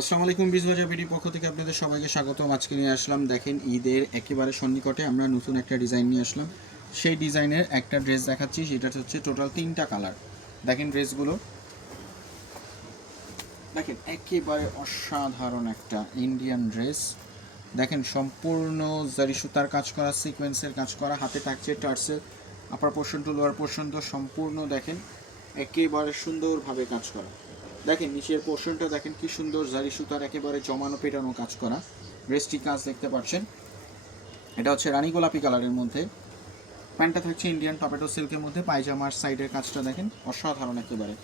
আসসালামু আলাইকুম বিজবাজার বিডি পক্ষ থেকে আপনাদের সবাইকে স্বাগতম। আজকে নিয়ে আসলাম, দেখেন ঈদের একেবারে সন্নিকটে আমরা নতুন একটা ডিজাইন নিয়ে আসলাম। সেই ডিজাইনের একটা ড্রেস দেখাচ্ছি, সেটা হচ্ছে টোটাল তিনটা কালার। দেখেন ড্রেসগুলো। দেখেন, একেবারে অসাধারণ একটা ইন্ডিয়ান ড্রেস। দেখেন, সম্পূর্ণ জারি সুতার কাজ করা, সিকোয়েন্সের কাজ করা, হাতে থাকছে টার্সের upper portion to lower portion তো সম্পূর্ণ দেখেন, একেবারে সুন্দরভাবে কাজ করা। দেখেন, নিচের পোর্শনটা দেখেন কি সুন্দর, জারি সুতার একেবারে জমানো পেটানো কাজ করা। ড্রেসটি কাজ দেখতে পাচ্ছেন। এটা হচ্ছে রানী গোলাপি কালারের মধ্যে। প্যান্টটা থাকছে ইন্ডিয়ান টমেটো সিল্কের মধ্যে, পায়জামার সাইডের কাজটা দেখেন অসাধারণ একেবারে।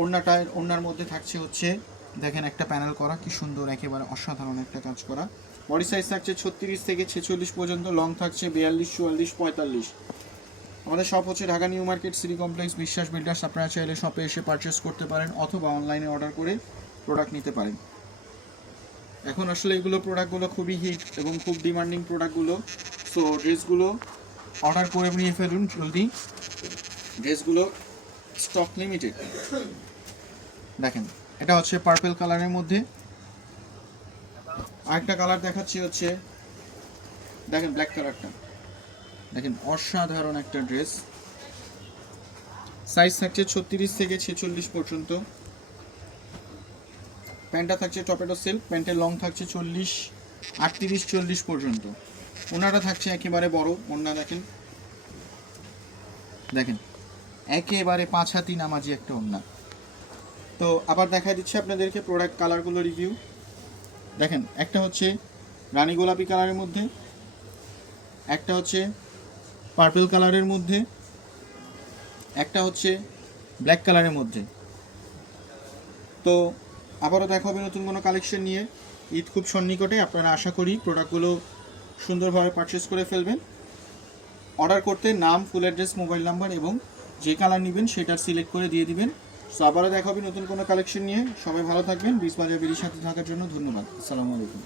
ওড়নাটায় ওড়নার মধ্যে থাকছে হচ্ছে, দেখেন একটা প্যানেল করা, কি সুন্দর, একেবারে অসাধারণ একটা কাজ করা। বডি সাইজ থাকছে ছত্রিশ থেকে ছেচল্লিশ পর্যন্ত লং থাকছে বিয়াল্লিশ, চুয়াল্লিশ, পঁয়তাল্লিশ। আমাদের শপ হচ্ছে Dhaka new market, city complex, Biswas builders. আপনারা চাইলে শপে এসে পারচেস করতে পারেন অথবা অনলাইনে অর্ডার করে প্রোডাক্ট নিতে পারেন। এখন আসলে এগুলো প্রোডাক্টগুলো খুবই হিট এবং খুব ডিমান্ডিং প্রোডাক্টগুলো সো ড্রেসগুলো অর্ডার করে নিয়ে ফেলুন জলদি। ড্রেসগুলো স্টক লিমিটেড দেখেন, এটা হচ্ছে পার্পেল কালারের মধ্যে। আরেকটা কালার দেখাচ্ছি হচ্ছে, দেখেন ব্ল্যাক কালারটা দেখেন, অসাধারণ একটা ড্রেস। সাইজ থাকছে ছত্রিশ থেকে ছেচল্লিশ পর্যন্ত। প্যান্টটা থাকছে টপেটো সিল্ক প্যান্টের লং থাকছে চল্লিশ, আটত্রিশ, চল্লিশ পর্যন্ত। ওনাটা থাকছে একেবারে বড়, ওনা দেখেন। দেখেন, একেবারে পাঁচ হাতি নামাজি একটা ওন্না তো আবার দেখা দিচ্ছে আপনাদেরকে প্রোডাক্ট কালারগুলো রিভিউ দেখেন, একটা হচ্ছে রানী গোলাপি কালারের মধ্যে, একটা হচ্ছে পার্পল কালারের মধ্যে, একটা হচ্ছে ব্ল্যাক কালারের মধ্যে। তো আবারও দেখা হবে নতুন কোনো কালেকশন নিয়ে। ঈদ খুব সন্নিকটে, আপনারা আশা করি প্রোডাক্টগুলো সুন্দরভাবে পারচেস করে ফেলবেন। অর্ডার করতে নাম ফুল অ্যাড্রেস মোবাইল নাম্বার এবং যে কালার নেবেন সেটার সিলেক্ট করে দিয়ে দিবেন। সো আবারও দেখা হবে নতুন কোনো কালেকশন নিয়ে। সবাই ভালো থাকবেন। বিশ বাজার সাথে থাকার জন্য ধন্যবাদ। আসসালামু আলাইকুম।